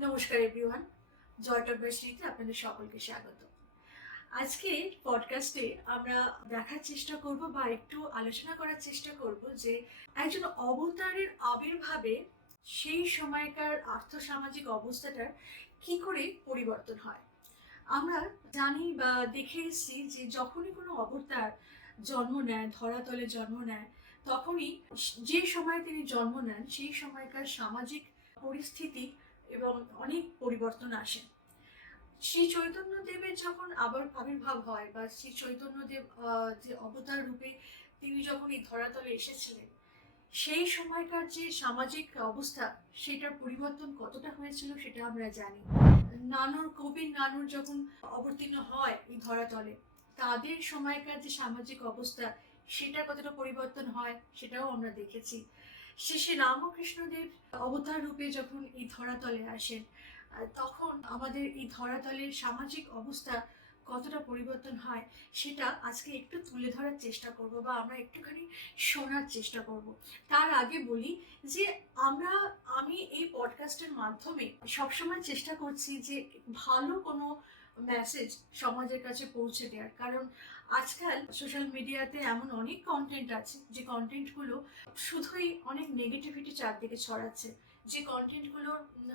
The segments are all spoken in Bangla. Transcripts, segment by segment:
নমস্কার এভরিওয়ান জয়টক শ্রীতে আপনাদের সকলকে স্বাগত। আজকে পডকাস্টে আমরা দেখার চেষ্টা করব বা একটু আলোচনা করার চেষ্টা করব যে একজন অবতারের আবির্ভাবে সেই সময়কার আর্থসামাজিক অবস্থাটার কি করে পরিবর্তন হয়। আমরা জানি বা দেখে এসেছি যে যখনই কোনো অবতার জন্ম নেয়, ধরাতলে জন্ম নেয়, তখনই যে সময় তিনি জন্ম নেন, সেই সময়কার সামাজিক পরিস্থিতি এবং অনেক পরিবর্তন আসে। শ্রী চৈতন্য দেবের যখন আবার আবির্ভাব হয় বা শ্রী চৈতন্য দেব যে অবতার রূপে তিনি যখন এই ধরাতলে এসেছিলেন, সেই সময়কার যে সামাজিক অবস্থা, সেটার পরিবর্তন কতটা হয়েছিল সেটা আমরা জানি। নানুর, কবির নানুর যখন অবতীর্ণ হয় এই ধরাতলে, তাদের সময়কার যে সামাজিক অবস্থা সেটা কতটা পরিবর্তন হয় সেটাও আমরা দেখেছি। শ্রী রামকৃষ্ণদেব অবতার রূপে যখন এই ধরাতলে আসেন তখন আমাদের এই ধরাতলের সামাজিক অবস্থা কতটা পরিবর্তন হয় সেটা আজকে একটু তুলে ধরার চেষ্টা করব বা আমরা একটুখানি শোনার চেষ্টা করব। তার আগে বলি যে আমরা, আমি এই পডকাস্টের মাধ্যমে সবসময় চেষ্টা করছি যে ভালো কোনো মেসেজ সমাজের কাছে পৌঁছে দেওয়ার। কারণ আজকাল সোশ্যাল মিডিয়াতে এমন অনেক কন্টেন্ট আছে, যে কন্টেন্টগুলো শুধুই অনেক নেগেটিভিটি চারদিকে ছড়াচ্ছে। যে কন্টেন্টগুলো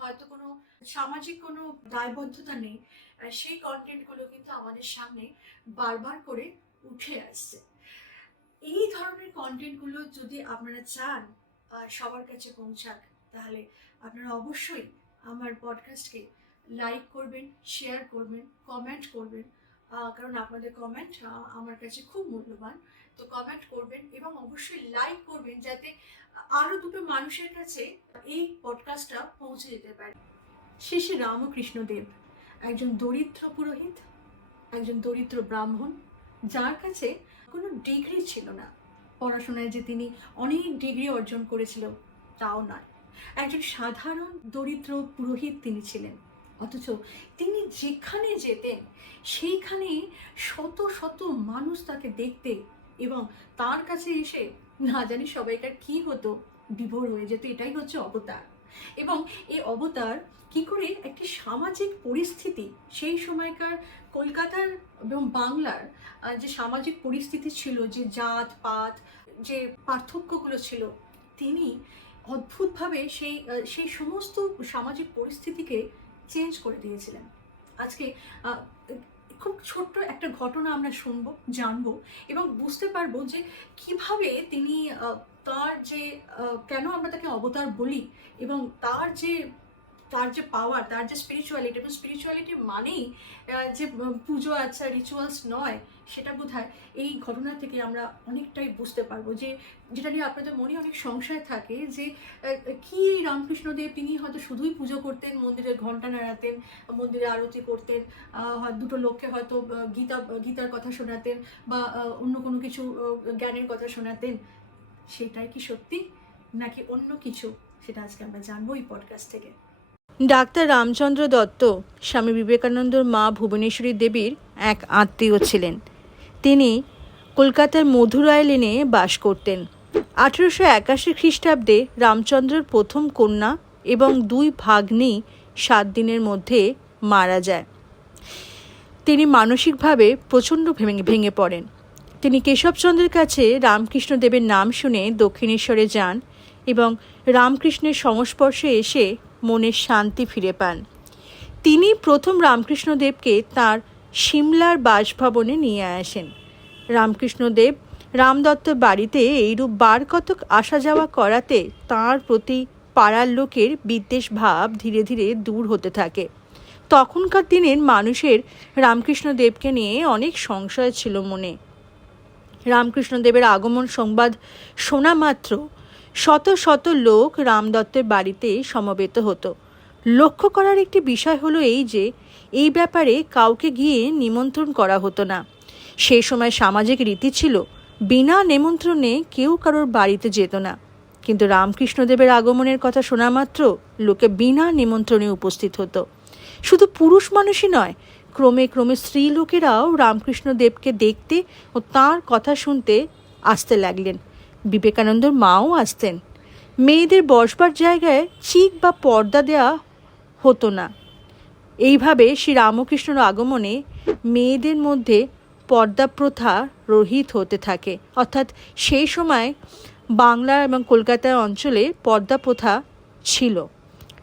হয়তো কোনো সামাজিক কোনো দায়বদ্ধতা নেই সেই কন্টেন্টগুলো কিন্তু আমাদের সামনে বারবার করে উঠে আসছে। এই ধরনের কন্টেন্টগুলো যদি আপনারা চান সবার কাছে পৌঁছাক, তাহলে আপনারা অবশ্যই আমার পডকাস্টকে লাইক করবেন শেয়ার করবেন কমেন্ট করবেন। কারণ আপনাদের কমেন্ট আমার কাছে খুব মূল্যবান। তো কমেন্ট করবেন এবং অবশ্যই লাইক করবেন যাতে আরও দুটো মানুষের কাছে এই পডকাস্টটা পৌঁছে যেতে পারে। শ্রী রামকৃষ্ণ দেব, একজন দরিদ্র পুরোহিত, একজন দরিদ্র ব্রাহ্মণ, যার কাছে কোনো ডিগ্রি ছিল না। পড়াশোনায় যে তিনি অনেক ডিগ্রি অর্জন করেছিল, তাও নয়। একজন সাধারণ দরিদ্র পুরোহিত তিনি ছিলেন। অথচ তিনি যেখানে যেতেন, সেইখানে শত শত মানুষ তাকে দেখতে এবং তার কাছে এসে না জানি সবাইকার কি হতো, বিভোর হয়ে যেত, এটাই হচ্ছে অবতার। এবং এই অবতার কি করে একটি সামাজিক পরিস্থিতি, সেই সময়কার কলকাতার এবং বাংলার যে সামাজিক পরিস্থিতি ছিল, যে জাত, পাত, যে পার্থক্যগুলো ছিল, তিনি অদ্ভুতভাবে সেই সেই সমস্ত সামাজিক পরিস্থিতিকে চেঞ্জ করে দিয়েছিলেন। আজকে খুব ছোট্ট একটা ঘটনা আমরা শুনব, জানব এবং বুঝতে পারব যে কীভাবে তিনি তার যে কেন আমরা তাকে অবতার বলি এবং তার যে তার যে পাওয়ার তার যে স্পিরিচুয়ালিটি এবং স্পিরিচুয়ালিটি মানেই যে পুজো আচ্ছা রিচুয়ালস নয়, সেটা বোধ এই ঘটনা থেকে আমরা অনেকটাই বুঝতে পারব। যে, যেটা নিয়ে আপনাদের মনে অনেক সংশয় থাকে যে কি এই রামকৃষ্ণদেব তিনি হয়তো শুধুই পুজো করতেন, মন্দিরে ঘণ্টা নাড়াতেন, মন্দিরে আরতি করতেন দুটো লোককে হয়তো গীতা, গীতার কথা শোনাতেন বা অন্য কোনো কিছু জ্ঞানের কথা শোনাতেন, সেটাই কি সত্যি? নাকি অন্য কিছু? সেটা আজকে আমরা জানব এই পডকাস্ট থেকে। ডাক্তার রামচন্দ্র দত্ত, স্বামী বিবেকানন্দর মা ভুবনেশ্বরী দেবীর এক আত্মীয় ছিলেন। তিনি কলকাতার মধুরায় লেনে বাস করতেন। আঠেরোশো একাশি খ্রিস্টাব্দে রামচন্দ্রের প্রথম কন্যা এবং দুই ভাগ্নি সাত দিনের মধ্যে মারা যায়। তিনি মানসিকভাবে প্রচণ্ড ভেঙে ভেঙে পড়েন। তিনি কেশবচন্দ্রের কাছে রামকৃষ্ণদেবের নাম শুনে দক্ষিণেশ্বরে যান এবং রামকৃষ্ণের সংস্পর্শে এসে মনের শান্তি ফিরে পান। তিনি প্রথম রামকৃষ্ণদেবকে তার সিমলার বাসভবনে নিয়ে আসেন। রামকৃষ্ণদেব রামদত্ত বাড়িতে এইরূপ বার কতক আসা যাওয়া করাতে তার প্রতি পাড়ার লোকের বিদ্বেষ ভাব ধীরে ধীরে দূর হতে থাকে। তখনকার দিনের মানুষের রামকৃষ্ণদেবকে নিয়ে অনেক সংশয় ছিল মনে। রামকৃষ্ণদেবের আগমন সংবাদ শোনা মাত্র শত শত লোক রামদত্তের বাড়িতে সমবেত হতো। লক্ষ্য করার একটি বিষয় হলো এই যে, এই ব্যাপারে কাউকে গিয়ে নিমন্ত্রণ করা হতো না। সেই সময় সামাজিক রীতি ছিল, বিনা নিমন্ত্রণে কেউ কারোর বাড়িতে যেত না। কিন্তু রামকৃষ্ণদেবের আগমনের কথা শোনা মাত্র লোকে বিনা নিমন্ত্রণে উপস্থিত হতো। শুধু পুরুষ মানুষই নয়, ক্রমে ক্রমে স্ত্রী লোকেরাও রামকৃষ্ণদেবকে দেখতে ও তার কথা শুনতে আসতে লাগলেন। বিবেকানন্দর মাও আসতেন। মেয়েদের বসবার জায়গায় চিক বা পর্দা দেওয়া হতো না। এইভাবে শ্রী রামকৃষ্ণর আগমনে মেয়েদের মধ্যে পর্দা প্রথা রহিত হতে থাকে। অর্থাৎ সেই সময় বাংলা এবং কলকাতার অঞ্চলে পর্দা প্রথা ছিল।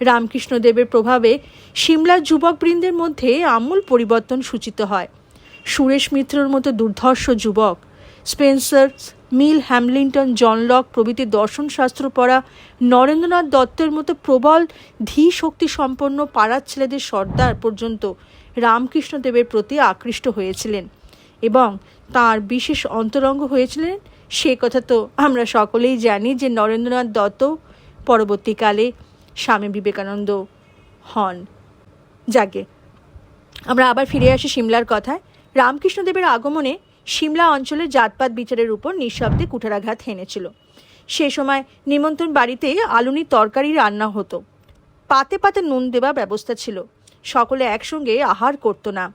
রামকৃষ্ণদেবের প্রভাবে সিমলার যুবকবৃন্দের মধ্যে আমূল পরিবর্তন সূচিত হয়। সুরেশ মিত্রর মতো দুর্ধর্ষ যুবক, স্পেন্সার মিল হ্যামলিংটন, জন লক প্রভৃতি দর্শনশাস্ত্র পড়া নরেন্দ্রনাথ দত্তের মতো প্রবল ধী শক্তি সম্পন্ন পাড়ার ছেলেদের সর্দার পর্যন্ত রামকৃষ্ণদেবের প্রতি আকৃষ্ট হয়েছিলেন এবং তার বিশেষ অন্তরঙ্গ হয়েছিলেন। সে কথা তো আমরা সকলেই জানি যে নরেন্দ্রনাথ দত্ত পরবর্তীকালে স্বামী বিবেকানন্দ হন। যাকে আমরা আবার ফিরে আসি সিমলার কথায়। রামকৃষ্ণদেবের আগমনে সিমলা অঞ্চলের জাতপাত বিচারের উপর নিঃশব্দে কুঠারাঘাত হেনেছিল। সে সময় নিমন্ত্রণ বাড়িতে আলুনি তরকারি রান্না হতো। পাতে পাতে নুন দেওয়া ব্যবস্থা ছিল। সকলে একসঙ্গে আহার করতো না।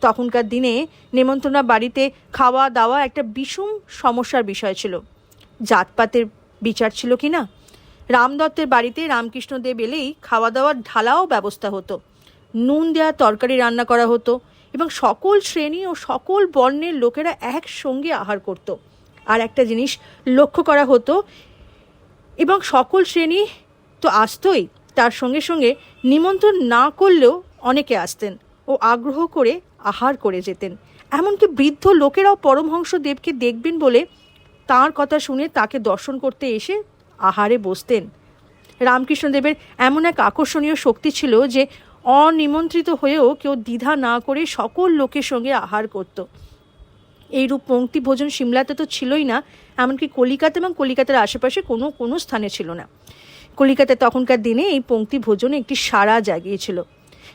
তখনকার দিনে নিমন্ত্রণা বাড়িতে খাওয়া দাওয়া একটা বিষম সমস্যার বিষয় ছিল। জাতপাতের বিচার ছিল কি না? রামদত্তের বাড়িতে রামকৃষ্ণদেব এলেই খাওয়া দাওয়ার ঢালাও ব্যবস্থা হতো। নুন দেওয়া তরকারি রান্না করা হতো। এবং সকল শ্রেণি ও সকল বর্ণের লোকেরা একসঙ্গে আহার করত। আর একটা জিনিস লক্ষ্য করা হতো, এবং সকল শ্রেণি তো আসতোই, তার সঙ্গে সঙ্গে নিমন্ত্রণ না করলেও অনেকে আসতেন ও আগ্রহ করে আহার করে যেতেন। এমনকি বৃদ্ধ লোকেরাও পরমহংস দেবকে দেখবেন বলে তার কথা শুনে তাকে দর্শন করতে এসে আহারে বসতেন। রামকৃষ্ণদেবের এমন এক আকর্ষণীয় শক্তি ছিল যে অনিমন্ত্রিত হয়েও কেউ দ্বিধা না করে সকল লোকের সঙ্গে আহার করত। এইরূপ পঙ্ক্তি ভোজন সিমলাতে তো ছিলই না, এমনকি কলিকাতা এবং কলিকাতার আশেপাশে কোনো কোনো স্থানে ছিল না। কলিকাতায় তখনকার দিনে এই পঙ্ক্তি ভোজন একটি সারা জাগিয়েছিল।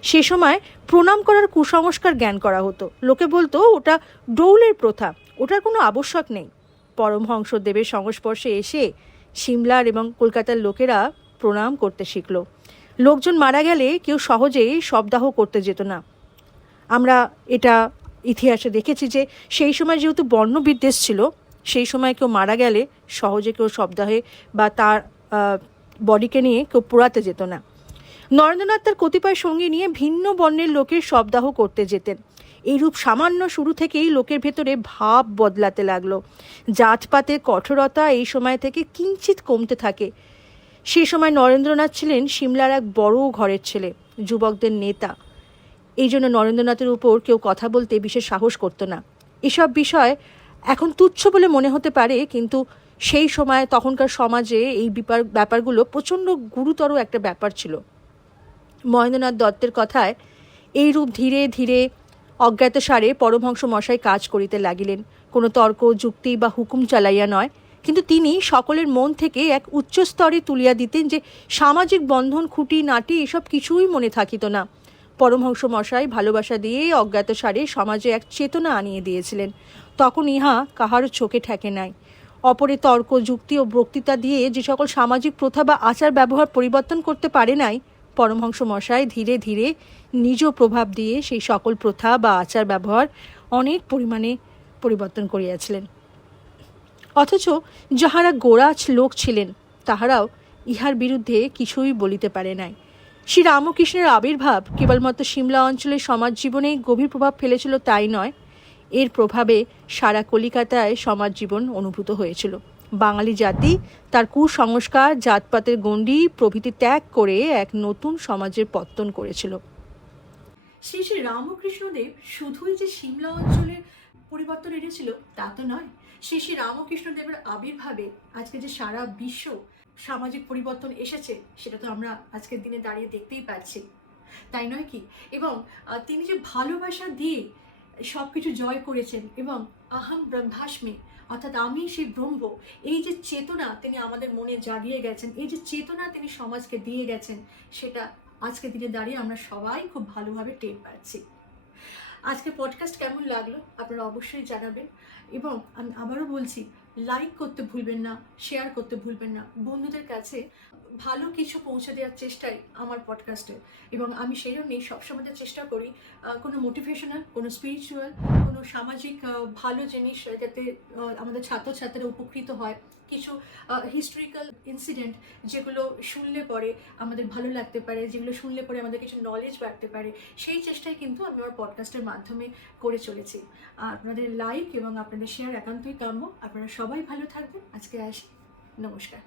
সে সময় প্রণাম করার কুসংস্কার জ্ঞান করা হতো। লোকে বলতো, ওটা ডৌলের প্রথা, ওটার কোনো আবশ্যক নেই। পরমহংস দেবের সংস্পর্শে এসে সিমলার এবং কলকাতার লোকেরা প্রণাম করতে শিখল। লোকজন মারা গেলে কেউ সহজেই শবদাহ করতে যেত না। আমরা এটা ইতিহাসে দেখেছি যে সেই সময় যেহেতু বর্ণবিদ্বেষ ছিল, সেই সময় কেউ মারা গেলে সহজে কেউ শবদাহে বা তার বডিকে নিয়ে কেউ পোড়াতে যেত না। নরেন্দ্রনাথ তার কতিপয় সঙ্গী নিয়ে ভিন্ন বর্ণের লোকের শবদাহ করতে যেতেন। এইরূপ সামান্য শুরু থেকেই লোকের ভেতরে ভাব বদলাতে লাগল। জাতপাতের কঠোরতা এই সময় থেকে কিঞ্চিত কমতে থাকে। সেই সময় নরেন্দ্রনাথ ছিলেন সিমলার এক বড় ঘরের ছেলে, যুবকদের নেতা। এই জন্য নরেন্দ্রনাথের উপর কেউ কথা বলতে বিশেষ সাহস করতো না। এসব বিষয় এখন তুচ্ছ বলে মনে হতে পারে, কিন্তু সেই সময় তখনকার সমাজে এই ব্যাপার ব্যাপারগুলো প্রচণ্ড গুরুতর একটা ব্যাপার ছিল। মহেন্দ্রনাথ দত্তের কথায় এই রূপ ধীরে ধীরে অজ্ঞাত সারে পরমহংস মশাই কাজ করিতে লাগিলেন। কোনো তর্ক, যুক্তি বা হুকুম চালাইয়া নয়। কিন্তু তিনি সকলের মন থেকে এক উচ্চ স্তরে তুলিয়া দিতেন যে সামাজিক বন্ধন, খুঁটি, নাটি এসব কিছুই মনে থাকিত না। পরমহংস মশাই ভালোবাসা দিয়ে অজ্ঞাত সারে সমাজে এক চেতনা আনিয়ে দিয়েছিলেন। তখন ইহা কাহারও চোখে ঠেকে নাই। অপরে তর্ক, যুক্তি ও বক্তৃতা দিয়ে যে সকল সামাজিক প্রথা বা আচার ব্যবহার পরিবর্তন করতে পারে নাই, পরমহংস মশাই ধীরে ধীরে নিজ প্রভাব দিয়ে সেই সকল প্রথা বা আচার ব্যবহার অনেক পরিমাণে পরিবর্তন করিয়াছিলেন। অথচ যাহারা গোড়াচ লোক ছিলেন, তাহারাও ইহার বিরুদ্ধে কিছুই বলিতে পারে নাই। শ্রী রামকৃষ্ণের আবির্ভাব কেবলমাত্র সিমলা অঞ্চলের সমাজ জীবনে গভীর প্রভাব ফেলেছিল তাই নয়, এর প্রভাবে সারা কলিকাতায় সমাজ জীবন অনুভূত হয়েছিল। বাঙালি জাতি তার কুসংস্কার, জাতপাতের গণ্ডি প্রভৃতি ত্যাগ করে এক নতুন সমাজের পত্তন করেছিল। শ্রী শ্রী রামকৃষ্ণদেব শুধুই যে সিমলা অঞ্চলের পরিবর্তন এনেছিল, তা তো নয় শ্রী শ্রী রামকৃষ্ণদেবের আবির্ভাবে আজকে যে সারা বিশ্ব সামাজিক পরিবর্তন এসেছে, সেটা তো আমরা আজকের দিনে দাঁড়িয়ে দেখতেই পাচ্ছি। তাই নয় কি? এবং তিনি যে ভালোবাসা দিয়ে সব কিছু জয় করেছেন এবং আহাম ব্রহ্মাস্মে, অর্থাৎ আমি সেই ব্রহ্ম, এই যে চেতনা তিনি আমাদের মনে জাগিয়ে গেছেন, এই যে চেতনা তিনি সমাজকে দিয়ে গেছেন, সেটা আজকে দিনে দাঁড়িয়ে আমরা সবাই খুব ভালোভাবে টের পাচ্ছি। আজকে পডকাস্ট কেমন লাগল আপনারা অবশ্যই জানাবেন। এবং আমি আবারও বলছি লাইক করতে ভুলবেন না শেয়ার করতে ভুলবেন না। বন্ধুদের কাছে ভালো কিছু পৌঁছে দেওয়ার চেষ্টাই আমার পডকাস্টে এবং আমি সেই জন্যই সবসময় চেষ্টা করি কোনো মোটিভেশনাল কোনো স্পিরিচুয়াল কোনো সামাজিক ভালো জিনিস যাতে আমাদের ছাত্রছাত্রীরা উপকৃত হয়। কিছু হিস্ট্রিক্যাল ইনসিডেন্ট যেগুলো শুনলে পরে আমাদের ভালো লাগতে পারে, যেগুলো শুনলে পরে আমাদের কিছু নলেজ বাড়তে পারে, সেই চেষ্টাই কিন্তু আমি আমার পডকাস্টের মাধ্যমে করে চলেছি। আপনাদের লাইক এবং আপনাদের শেয়ার একান্তই কাম্য। আপনারা সবাই ভালো থাকবেন। আজকে আসি। নমস্কার।